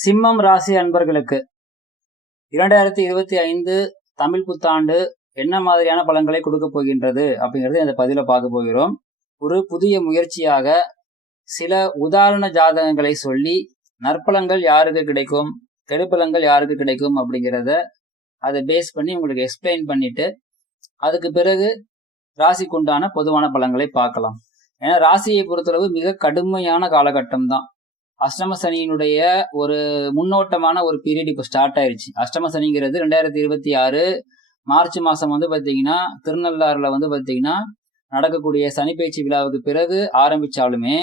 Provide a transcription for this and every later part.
சிம்மம் ராசி அன்பர்களுக்கு 2025 தமிழ் புத்தாண்டு என்ன மாதிரியான பலன்களை கொடுக்க போகின்றது அப்படிங்கறது இந்த பதில பார்க்க போகிறோம். ஒரு புதிய முயற்சியாக சில உதாரண ஜாதகங்களை சொல்லி நற்பலங்கள் யாருக்கு கிடைக்கும், கெடுபலங்கள் யாருக்கு கிடைக்கும் அப்படிங்கிறத அதை பேஸ் பண்ணி உங்களுக்கு எக்ஸ்பிளைன் பண்ணிட்டு அதுக்கு பிறகு ராசிக்குண்டான பொதுவான பலன்களை பார்க்கலாம். ஏன்னா ராசியை பொறுத்தளவு மிக கடுமையான காலகட்டம் தான். அஷ்டம சனியினுடைய ஒரு முன்னோட்டமான ஒரு பீரியட் இப்போ ஸ்டார்ட் ஆயிருச்சு. அஷ்டம சனிங்கிறது 2026 மார்ச் மாசம் பாத்தீங்கன்னா திருநள்ளாறுல பாத்தீங்கன்னா நடக்கக்கூடிய சனிப்பெயர்ச்சி விழாவுக்கு பிறகு ஆரம்பிச்சாலுமே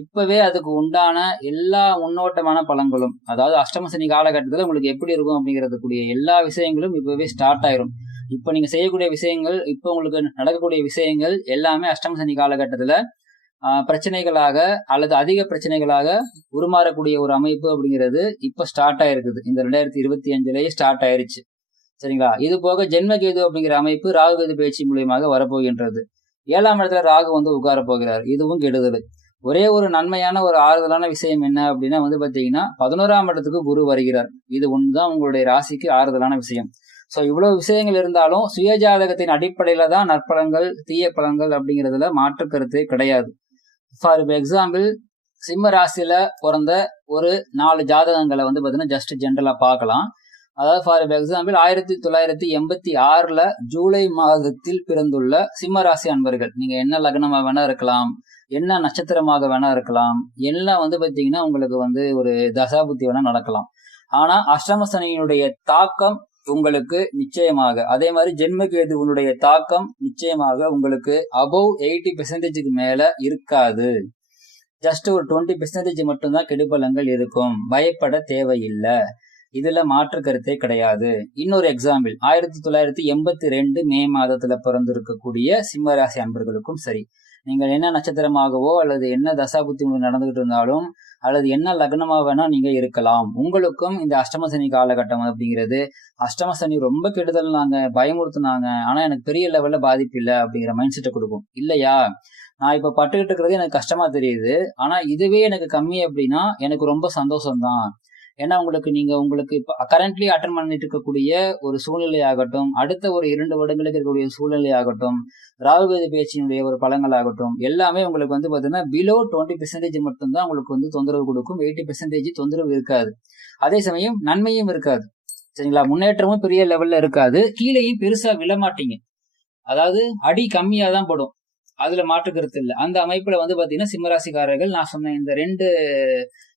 இப்பவே அதுக்கு உண்டான எல்லா முன்னோட்டமான பலன்களும், அதாவது அஷ்டம சனி காலகட்டத்துல உங்களுக்கு எப்படி இருக்கும் அப்படிங்கிறதுக்குரிய எல்லா விஷயங்களும் இப்பவே ஸ்டார்ட் ஆயிரும். இப்ப நீங்க செய்யக்கூடிய விஷயங்கள், இப்ப உங்களுக்கு நடக்கக்கூடிய விஷயங்கள் எல்லாமே அஷ்டம சனி காலகட்டத்துல பிரச்சனைகளாக அல்லது அதிக பிரச்சனைகளாக உருமாறக்கூடிய ஒரு அமைப்பு அப்படிங்கிறது இப்ப ஸ்டார்ட் ஆயிருக்குது. இந்த 2025லயே ஸ்டார்ட் ஆயிருச்சு. சரிங்களா? இது போக ஜென்மகேது அப்படிங்கிற அமைப்பு ராகுகேது பயிற்சி மூலியமாக வரப்போகின்றது. 7ஆம் இடத்துல ராகு உட்கார போகிறார். இதுவும் கெடுதல். ஒரே ஒரு நன்மையான ஒரு ஆறுதலான விஷயம் என்ன அப்படின்னா பாத்தீங்கன்னா 11ஆம் இடத்துக்கு குரு வருகிறார். இது ஒண்ணுதான் உங்களுடைய ராசிக்கு ஆறுதலான விஷயம். சோ இவ்வளவு விஷயங்கள் இருந்தாலும் சுயஜாதகத்தின் அடிப்படையில தான் நற்பலன்கள் தீய பலன்கள் அப்படிங்கிறதுல மாற்று கருத்தே கிடையாது. ஃபார் எக்ஸாம்பிள், சிம்ம ராசியில பிறந்த ஒரு 4 ஜாதகங்களை பாத்தீங்கன்னா ஜஸ்ட் ஜென்ரலா பார்க்கலாம். அதாவது ஃபார் எக்ஸாம்பிள் 1986 ஜூலை மாதத்தில் பிறந்துள்ள சிம்ம ராசி அன்பர்கள், நீங்க என்ன லக்னமா வேணா இருக்கலாம், என்ன நட்சத்திரமாக வேணா இருக்கலாம், எல்லாம் பாத்தீங்கன்னா உங்களுக்கு ஒரு தசாபுத்தி வேணா நடக்கலாம். ஆனா அஷ்டம சனியினுடைய தாக்கம் உங்களுக்கு நிச்சயமாக, அதே மாதிரி ஜென்மகேதுவனுடைய தாக்கம் நிச்சயமாக உங்களுக்கு அபவ் 80% மேல இருக்காது. ஜஸ்ட் ஒரு 20% மட்டும்தான் கெடுபலங்கள் இருக்கும். பயப்பட தேவையில்லை. இதுல மாற்று கருத்தே கிடையாது. இன்னொரு எக்ஸாம்பிள், 1982 மே மாதத்துல பிறந்திருக்கக்கூடிய சிம்மராசி அன்பர்களுக்கும் சரி, நீங்கள் என்ன நட்சத்திரமாகவோ அல்லது என்ன தசாபுத்தி நடந்துகிட்டு இருந்தாலும் அல்லது என்ன லக்னமா வேணா நீங்க இருக்கலாம், உங்களுக்கும் இந்த அஷ்டம சனி காலகட்டம் அப்படிங்கிறது, அஷ்டம சனி ரொம்ப கெடுதல்னாங்க, பயமுறுத்துனாங்க, ஆனா எனக்கு பெரிய லெவல்ல பாதிப்பு இல்லை அப்படிங்கிற மைண்ட் செட்டை கொடுக்கும். இல்லையா, நான் இப்ப பட்டுக்கிட்டு இருக்கிறது எனக்கு கஷ்டமா தெரியுது, ஆனா இதுவே எனக்கு கம்மி அப்படின்னா எனக்கு ரொம்ப சந்தோஷம்தான். ஏன்னா உங்களுக்கு இப்ப கரண்ட்லி அட்டன் பண்ணிட்டு இருக்கக்கூடிய ஒரு சூழ்நிலை ஆகட்டும், அடுத்த ஒரு 2 வருடங்களுக்கு இருக்கக்கூடிய சூழ்நிலை ஆகட்டும், ராகுகேது பேச்சினுடைய ஒரு பலங்கள் ஆகட்டும், எல்லாமே உங்களுக்கு பாத்தீங்கன்னா பிலோ 20% மட்டும்தான் உங்களுக்கு தொந்தரவு கொடுக்கும். 80% தொந்தரவு இருக்காது. அதே சமயம் நன்மையும் இருக்காது. சரிங்களா? முன்னேற்றமும் பெரிய லெவல்ல இருக்காது. கீழேயும் பெருசா விழமாட்டீங்க. அதாவது அடி கம்மியா தான் படும். அதுல மாற்று கருத்து இல்லை. அந்த அமைப்புல பாத்தீங்கன்னா சிம்மராசிக்காரர்கள் நான் சொன்ன இந்த 2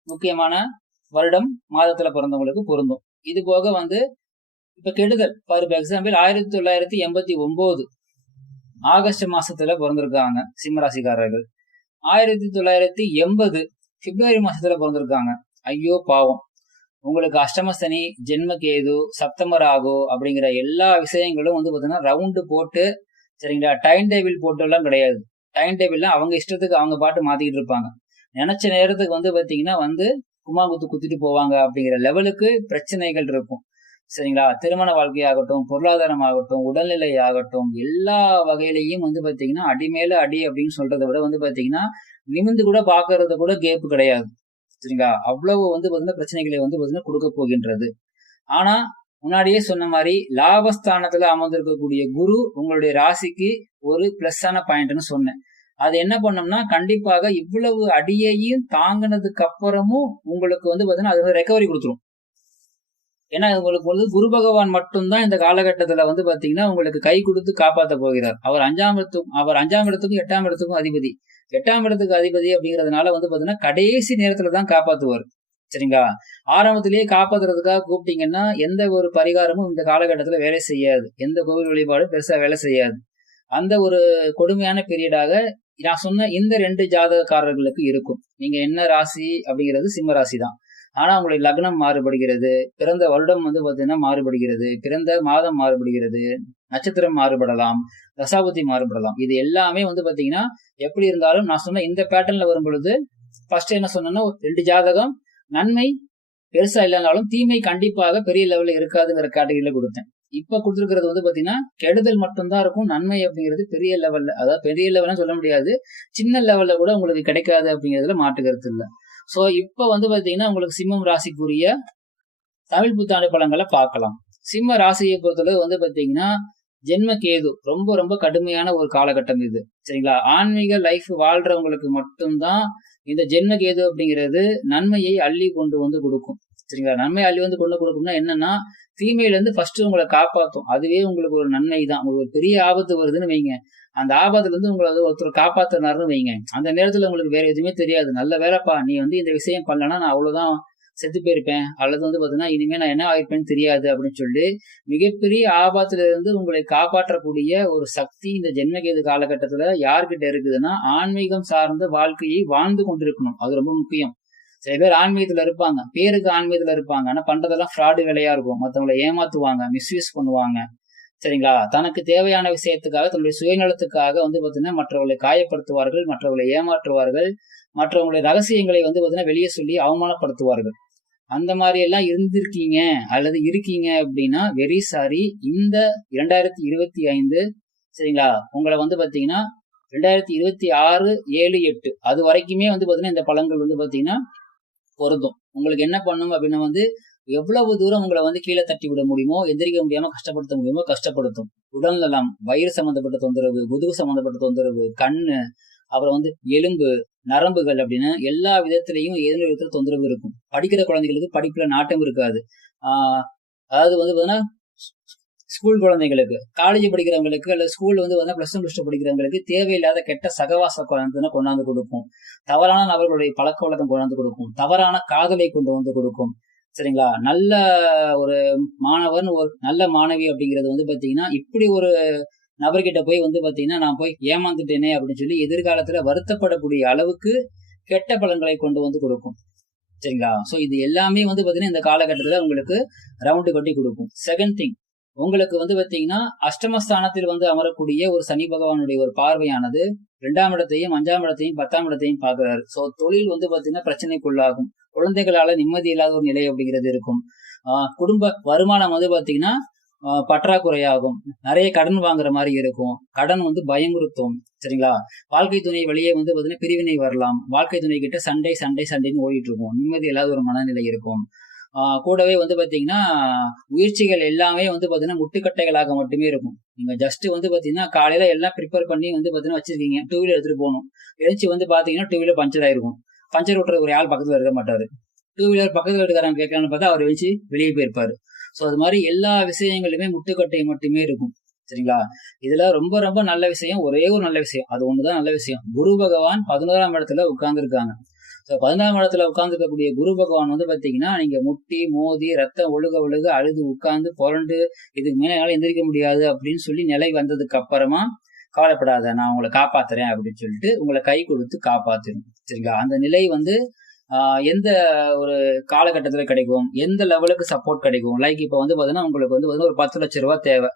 முக்கியமான வருடம் மாதத்துல பிறந்தவங்களுக்கு பொருந்தும். இது போக இப்ப கெடுதல், ஃபார் எக்ஸாம்பிள் 1989 ஆகஸ்ட் மாசத்துல பிறந்திருக்காங்க சிம்மராசிக்காரர்கள். 1980 பிப்ரவரி மாசத்துல பிறந்திருக்காங்க. ஐயோ பாவம், உங்களுக்கு அஷ்டம சனி, ஜென்மகேது, சப்தம ராகு அப்படிங்கிற எல்லா விஷயங்களும் பாத்தீங்கன்னா ரவுண்டு போட்டு, சரிங்களா, டைம் டேபிள் போட்டு எல்லாம் கிடையாது. டைம் டேபிள்லாம் அவங்க இஷ்டத்துக்கு அவங்க பாட்டு மாத்திக்கிட்டு இருப்பாங்க. நினைச்ச நேரத்துக்கு பாத்தீங்கன்னா குமாங்குத்து குத்திட்டு போவாங்க அப்படிங்கிற லெவலுக்கு பிரச்சனைகள் இருக்கும். சரிங்களா? திருமண வாழ்க்கையாகட்டும், பொருளாதாரம் ஆகட்டும், உடல்நிலை ஆகட்டும், எல்லா வகையிலையும் பாத்தீங்கன்னா அடி மேல அடி அப்படின்னு சொல்றதை விட பாத்தீங்கன்னா நிமிந்து கூட பாக்குறது கூட கேப்பு கிடையாது. சரிங்களா? அவ்வளவு பாத்தீங்கன்னா பிரச்சனைகளை பாத்தீங்கன்னா கொடுக்க போகின்றது. ஆனா முன்னாடியே சொன்ன மாதிரி லாபஸ்தானத்துல அமர்ந்திருக்கக்கூடிய குரு உங்களுடைய ராசிக்கு ஒரு பிளஸ் ஆன பாயிண்ட்னு சொன்னேன். அது என்ன பண்ணோம்னா கண்டிப்பாக இவ்வளவு அடியையும் தாங்கினதுக்கு அப்புறமும் உங்களுக்கு பாத்தீங்கன்னா அது ரெக்கவரி கொடுத்துரும். ஏன்னா உங்களுக்கு குரு பகவான் மட்டும்தான் இந்த காலகட்டத்துல பாத்தீங்கன்னா உங்களுக்கு கை கொடுத்து காப்பாற்ற போகிறார். அவர் 5ஆம் இடத்துக்கும் 8ஆம் இடத்துக்கும் அதிபதி. 8ஆம் இடத்துக்கு அதிபதி அப்படிங்கறதுனால பாத்தீங்கன்னா கடைசி நேரத்துல தான் காப்பாத்துவார். சரிங்களா? ஆரம்பத்திலேயே காப்பாத்துறதுக்காக கூப்பிட்டீங்கன்னா எந்த ஒரு பரிகாரமும் இந்த காலகட்டத்துல வேலை செய்யாது. எந்த கோவில் வழிபாடும் பெருசா வேலை செய்யாது. அந்த ஒரு கொடுமையான பீரியடாக நான் சொன்ன இந்த 2 ஜாதகக்காரர்களுக்கு இருக்கும். நீங்க என்ன ராசி அப்படிங்கிறது சிம்ம ராசி தான். ஆனா உங்களுடைய லக்னம் மாறுபடுகிறது, பிறந்த வருடம் பாத்தீங்கன்னா மாறுபடுகிறது, பிறந்த மாதம் மாறுபடுகிறது, நட்சத்திரம் மாறுபடலாம், தசாபுத்தி மாறுபடலாம். இது எல்லாமே பாத்தீங்கன்னா எப்படி இருந்தாலும் நான் சொன்ன இந்த பேட்டர்ன்ல வரும் பொழுது ஃபர்ஸ்ட் என்ன சொன்னா 2 ஜாதகம் நன்மை பெருசா இல்லைனாலும் தீமை கண்டிப்பாக பெரிய லெவல்ல இருக்காதுங்கிற கேட்டகரியில கொடுத்தேன். இப்ப கொடுத்துருக்கிறது பாத்தீங்கன்னா கெடுதல் மட்டும்தான் இருக்கும். நன்மை அப்படிங்கிறது பெரிய லெவல்ல, அதாவது பெரிய லெவல்னு சொல்ல முடியாது, சின்ன லெவல்ல கூட உங்களுக்கு கிடைக்காது அப்படிங்கிறதுல மாற்று கருத்து இல்லை. ஸோ இப்போ வந்து பாத்தீங்கன்னா உங்களுக்கு சிம்மம் ராசிக்குரிய தமிழ் புத்தாண்டு பலன்களை பார்க்கலாம். சிம்ம ராசியை பொறுத்தளவு வந்து பாத்தீங்கன்னா ஜென்ம கேது ரொம்ப ரொம்ப கடுமையான ஒரு காலகட்டம் இது. சரிங்களா? ஆன்மீக லைஃப் வாழ்றவங்களுக்கு மட்டும்தான் இந்த ஜென்ம கேது அப்படிங்கிறது நன்மையை அள்ளி கொண்டு வந்து கொடுக்கும். சரிங்களா? நன்மை அள்ளி வந்து கொண்டு கொடுக்கும்னா என்னன்னா, தீமையில இருந்து ஃபர்ஸ்ட் உங்களை காப்பாத்தும். அதுவே உங்களுக்கு ஒரு நன்மை தான். உங்களுக்கு ஒரு பெரிய ஆபத்து வருதுன்னு வைங்க, அந்த ஆபத்துல இருந்து உங்களை வந்து ஒருத்தர் காப்பாத்துனாருன்னு வைங்க, அந்த நேரத்துல உங்களுக்கு வேற எதுவுமே தெரியாது. நல்ல வேலைப்பா, நீ வந்து இந்த விஷயம் பண்ணலன்னா நான் அவ்வளவுதான் செத்து போயிருப்பேன், அல்லது வந்து பாத்தீங்கன்னா இனிமே நான் என்ன ஆயிருப்பேன்னு தெரியாது அப்படின்னு சொல்லி மிகப்பெரிய ஆபத்துல இருந்து உங்களை காப்பாற்றக்கூடிய ஒரு சக்தி இந்த ஜென்மகேது காலகட்டத்துல யார்கிட்ட இருக்குதுன்னா, ஆன்மீகம் சார்ந்த வாழ்க்கையை வாழ்ந்து கொண்டிருக்கணும். அது ரொம்ப முக்கியம். சில பேர் ஆன்மீகத்துல இருப்பாங்க, பேருக்கு ஆன்மீகத்துல இருப்பாங்க, ஆனா பண்றதெல்லாம் ஃப்ராடு வேலையா இருக்கும். மத்தவங்களை ஏமாத்துவாங்க, மிஸ்யூஸ் பண்ணுவாங்க. சரிங்களா? தனக்கு தேவையான விஷயத்துக்காக, தன்னுடைய சுயநலத்துக்காக வந்து பாத்தீங்கன்னா மற்றவர்களை காயப்படுத்துவார்கள், மற்றவர்களை ஏமாற்றுவார்கள், மற்றவங்களுடைய ரகசியங்களை வந்து பாத்தீங்கன்னா வெளியே சொல்லி அவமானப்படுத்துவார்கள். அந்த மாதிரி எல்லாம் இருந்திருக்கீங்க அல்லது இருக்கீங்க அப்படின்னா வெரி சாரி. இந்த 2025 சரிங்களா, உங்களை வந்து பாத்தீங்கன்னா 2026 7 8 அது வரைக்குமே வந்து பாத்தீங்கன்னா இந்த பலன்கள் வந்து பாத்தீங்கன்னா பொருந்தும். உங்களுக்கு என்ன பண்ணும் அப்படின்னா வந்து எவ்வளவு தூரம் உங்களை வந்து கீழே தட்டி விட முடியுமோ, எந்திரிக்க முடியாம கஷ்டப்படுத்த முடியுமோ கஷ்டப்படுத்தும். உடல் நலம், வயிறு சம்பந்தப்பட்ட தொந்தரவு, முதுகு சம்பந்தப்பட்ட தொந்தரவு, கண்ணு, அப்புறம் வந்து எலும்பு, நரம்புகள் அப்படின்னு எல்லா விதத்திலையும் ஏதோ விதத்துல தொந்தரவு இருக்கும். படிக்கிற குழந்தைகளுக்கு படிப்புல நாட்டம் இருக்காது. ஆஹ் அதாவது வந்து பாத்தீங்கன்னா ஸ்கூல் குழந்தைகளுக்கு, காலேஜ் படிக்கிறவங்களுக்கு, அல்லது ஸ்கூல் வந்து பிளஸ் ஒன் பிளஸ் டூ படிக்கிறவங்களுக்கு தேவையில்லாத கெட்ட சகவாச கொண்டாந்து கொடுக்கும். தவறான நபர்களுடைய பழக்க வழக்கம் கொண்டாந்து கொடுக்கும். தவறான காதலை கொண்டு வந்து கொடுக்கும். சரிங்களா? நல்ல ஒரு மாணவன், ஒரு நல்ல மாணவி அப்படிங்கிறது வந்து பாத்தீங்கன்னா இப்படி ஒரு நபர்கிட்ட போய் வந்து பாத்தீங்கன்னா நான் போய் ஏமாந்துட்டேனே அப்படின்னு சொல்லி எதிர்காலத்துல வருத்தப்படக்கூடிய அளவுக்கு கெட்ட பலன்களை கொண்டு வந்து கொடுக்கும். சரிங்களா? சோ இது எல்லாமே வந்து பாத்தீங்கன்னா இந்த காலகட்டத்துல உங்களுக்கு ரவுண்டு கட்டி கொடுக்கும். செகண்ட் திங், உங்களுக்கு வந்து பாத்தீங்கன்னா அஷ்டமஸ்தானத்தில் வந்து அமரக்கூடிய ஒரு சனி பகவானுடைய ஒரு பார்வையானது 2ஆம் இடத்தையும் 5ஆம் இடத்தையும் 10ஆம் இடத்தையும் பாக்குறாரு. சோ தொழில் வந்து பாத்தீங்கன்னா பிரச்சனைக்குள்ளாகும். குழந்தைகளால நிம்மதி இல்லாத ஒரு நிலை அப்படிங்கிறது இருக்கும். குடும்ப வருமானம் வந்து பாத்தீங்கன்னா பற்றாக்குறையாகும். நிறைய கடன் வாங்குற மாதிரி இருக்கும். கடன் வந்து பயமுறுத்தும். சரிங்களா? வாழ்க்கை துணை வழியே வந்து பாத்தீங்கன்னா பிரிவினை வரலாம். வாழ்க்கை துணை கிட்ட சண்டைன்னு ஓடிட்டு இருக்கும். நிம்மதி இல்லாத ஒரு மனநிலை இருக்கும். கூடவே வந்து பாத்தீங்கன்னா முயற்சிகள் எல்லாமே வந்து பாத்தீங்கன்னா முட்டுக்கட்டைகளாக மட்டுமே இருக்கும். நீங்க ஜஸ்ட் வந்து பாத்தீங்கன்னா காலையில எல்லாம் ப்ரிப்பேர் பண்ணி வந்து பாத்தீங்கன்னா வச்சிருக்கீங்க, 2 வீலர் எடுத்துட்டு போகணும். எழுச்சி வந்து பாத்தீங்கன்னா 2 வீலர் பஞ்சர் ஆயிருக்கும். பஞ்சர் ஓட்டுற ஒரு ஆள் பக்கத்துல இருக்க மாட்டாரு. 2 வீலர் பக்கத்துல இருக்காரன் கேட்கலான்னு பார்த்தா அவர் எழுச்சி வெளியே போயிருப்பாரு. சோ அது மாதிரி எல்லா விஷயங்களுமே முட்டுக்கட்டை மட்டுமே இருக்கும். சரிங்களா? இதுல ரொம்ப ரொம்ப நல்ல விஷயம், ஒரே ஒரு நல்ல விஷயம், அது ஒண்ணுதான் நல்ல விஷயம். குரு பகவான் 11ஆம் இடத்துல உட்கார்ந்து இருக்காங்க. 11ஆம் இடத்துல உட்கார்ந்துருக்கக்கூடிய குரு பகவான் வந்து பாத்தீங்கன்னா நீங்க முட்டி மோதி ரத்தம் ஒழுக அழுது உட்கார்ந்து புரண்டு இதுக்கு மேல என்னால எந்திரிக்க முடியாது அப்படின்னு சொல்லி நிலை வந்ததுக்கு அப்புறமா கவலைப்படாத, நான் உங்களை காப்பாத்துறேன் அப்படின்னு சொல்லிட்டு உங்களை கை கொடுத்து காப்பாத்திரும். சரிங்களா? அந்த நிலை வந்து எந்த ஒரு காலகட்டத்துல கிடைக்கும், எந்த லெவலுக்கு சப்போர்ட் கிடைக்கும். லைக் இப்ப வந்து பாத்தீங்கன்னா உங்களுக்கு வந்து ஒரு 10 லட்சம் ரூபாய் தேவை.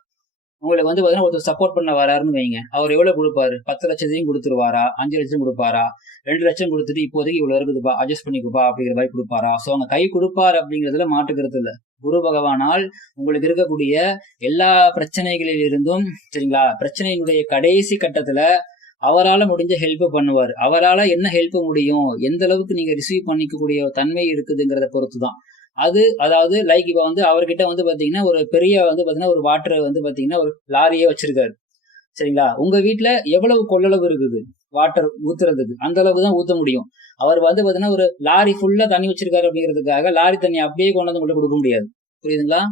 உங்களுக்கு வந்து பாத்தீங்கன்னா ஒருத்தர் சப்போர்ட் பண்ண வராருன்னு வைங்க, அவர் எவ்வளவு கொடுப்பாரு? 10 லட்சத்தையும் கொடுத்துருவாரா? 5 லட்சம் கொடுப்பாரா? 2 லட்சம் கொடுத்துட்டு இப்போதைக்கு இவ்வளவு இருக்குதுப்பா, அட்ஜஸ்ட் பண்ணிக்குப்பா அப்படிங்கிற மாதிரி கொடுப்பாரா? சோ அவங்க கை கொடுப்பாரு அப்படிங்கிறதுல மாற்றுக்கிறது இல்ல. குரு பகவானால் உங்களுக்கு இருக்கக்கூடிய எல்லா பிரச்சனைகளில் இருந்தும், சரிங்களா, பிரச்சனையினுடைய கடைசி கட்டத்துல அவரால் முடிஞ்ச ஹெல்ப் பண்ணுவார். அவரால் என்ன ஹெல்ப் முடியும், எந்த அளவுக்கு நீங்க ரிசீவ் பண்ணிக்கக்கூடிய தன்மை இருக்குதுங்கிறத பொறுத்துதான் அது. அதாவது லைக் இப்ப வந்து அவர்கிட்ட வந்து பாத்தீங்கன்னா ஒரு பெரிய வந்து பாத்தீங்கன்னா ஒரு வாட்டர் வந்து பாத்தீங்கன்னா ஒரு லாரியே வச்சிருக்காரு. சரிங்களா? உங்க வீட்டுல எவ்வளவு கொள்ளளவு இருக்குது வாட்டர் ஊத்துறதுக்கு, அந்த அளவுக்கு தான் ஊத்த முடியும். அவர் வந்து பாத்தீங்கன்னா ஒரு லாரி ஃபுல்லா தண்ணி வச்சிருக்காரு அப்படிங்கிறதுக்காக லாரி தண்ணி அப்படியே கொண்டு வந்து உங்களுக்கு கொடுக்க முடியாது. புரியுதுங்களா?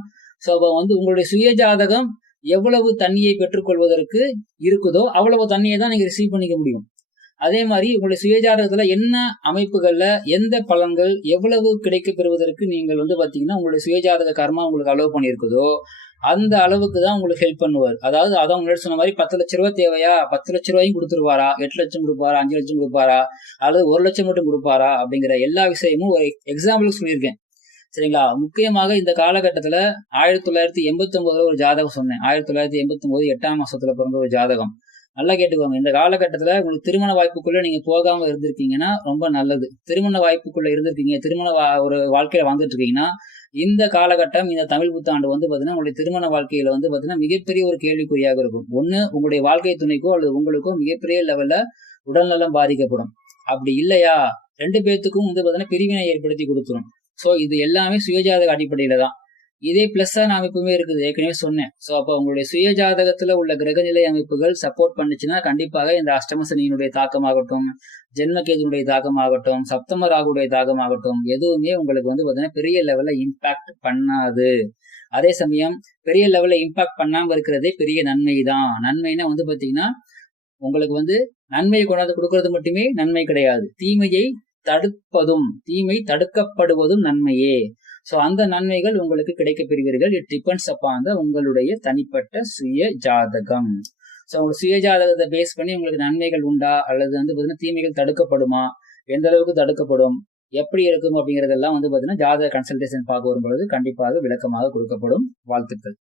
சோ அப்ப வந்து உங்களுடைய சுய ஜாதகம் எவ்வளவு தண்ணியை பெற்றுக்கொள்வதற்கு இருக்குதோ அவ்வளவு தண்ணியை தான் நீங்க ரிசீவ் பண்ணிக்க முடியும். அதே மாதிரி உங்களுடைய சுயஜாதகத்துல என்ன அமைப்புகள்ல எந்த பலன்கள் எவ்வளவு கிடைக்க பெறுவதற்கு நீங்கள் வந்து பாத்தீங்கன்னா உங்களுடைய சுயஜாதக கர்மா உங்களுக்கு அலோவ் பண்ணியிருக்குதோ அந்த அளவுக்கு தான் உங்களுக்கு ஹெல்ப் பண்ணுவார். அதாவது அதான் முன்னாடி சொன்ன மாதிரி 10 லட்ச ரூபாய் தேவையா, 10 லட்ச ரூபாயும் கொடுத்துருவாரா, 8 லட்சம் கொடுப்பாரா, 5 லட்சம் கொடுப்பாரா, அல்லது 1 லட்சம் மட்டும் கொடுப்பாரா அப்படிங்கிற எல்லா விஷயமும் ஒரு எக்ஸாம்பிளுக்கு சொல்லியிருக்கேன். சரிங்களா? முக்கியமாக இந்த காலகட்டத்துல 1989 ஒரு ஜாதகம் சொன்னேன். 1989 8ஆம் மாசத்துல பிறந்த ஒரு ஜாதகம். நல்லா கேட்டுக்கோங்க. இந்த காலகட்டத்துல உங்களுக்கு திருமண வாய்ப்புக்குள்ள நீங்க போகாம இருந்திருக்கீங்கன்னா ரொம்ப நல்லது. திருமண வாய்ப்புக்குள்ள இருந்திருக்கீங்க, ஒரு வாழ்க்கையில வாழ்ந்துட்டு இருக்கீங்கன்னா இந்த காலகட்டம், இந்த தமிழ் புத்தாண்டு வந்து பாத்தீங்கன்னா உங்களுடைய திருமண வாழ்க்கையில வந்து பாத்தீங்கன்னா மிகப்பெரிய ஒரு கேள்விக்குறியாக இருக்கும். ஒண்ணு உங்களுடைய வாழ்க்கை துணைக்கோ அல்லது உங்களுக்கோ மிகப்பெரிய லெவல்ல உடல்நலம் பாதிக்கப்படும். அப்படி இல்லையா 2 பேத்துக்கும் வந்து பாத்தீங்கன்னா பிரிவினை ஏற்படுத்தி கொடுத்துரும். சோ இது எல்லாமே சுயஜாதக அடிப்படையில தான். இதே பிளஸ்ஸா நான் எப்பவுமே இருக்குது, ஏற்கனவே சொன்னேன். சோ அப்ப உங்களுடைய சுயஜாதகத்துல உள்ள கிரகநிலை அமைப்புகள் சப்போர்ட் பண்ணுச்சுன்னா கண்டிப்பாக இந்த அஷ்டம சனியினுடைய தாக்கமாகட்டும், ஜென்மகேதுனுடைய தாக்கமாகட்டும், சப்தம ராகுடைய தாக்கமாகட்டும், எதுவுமே உங்களுக்கு வந்து பாத்தீங்கன்னா பெரிய லெவல்ல இம்பாக்ட் பண்ணாது. அதே சமயம் பெரிய லெவல்ல இம்பாக்ட் பண்ணாம இருக்கிறதே பெரிய நன்மை தான். நன்மைனா வந்து பாத்தீங்கன்னா உங்களுக்கு வந்து நன்மையை கொண்டாந்து கொடுக்கறது மட்டுமே நன்மை கிடையாது. தீமையை தடுப்பதும், தீமை தடுக்கப்படுவதும் நன்மையே. சோ அந்த நன்மைகள் உங்களுக்கு கிடைக்கப் பெறுவீர்கள். இட் டிபெண்ட்ஸ் அப்பான் உங்களுடைய தனிப்பட்ட சுய ஜாதகம். சோ உங்க சுய ஜாதகத்தை பேஸ் பண்ணி உங்களுக்கு நன்மைகள் உண்டா அல்லது வந்து பாத்தீங்கன்னா தீமைகள் தடுக்கப்படுமா, எந்த அளவுக்கு தடுக்கப்படும், எப்படி இருக்கும் அப்படிங்கறதெல்லாம் வந்து பாத்தீங்கன்னா ஜாதக கன்சல்டேஷன் பார்க்க வரும்பொழுது கண்டிப்பாக விளக்கமாக கொடுக்கப்படும். வாழ்த்துக்கள்.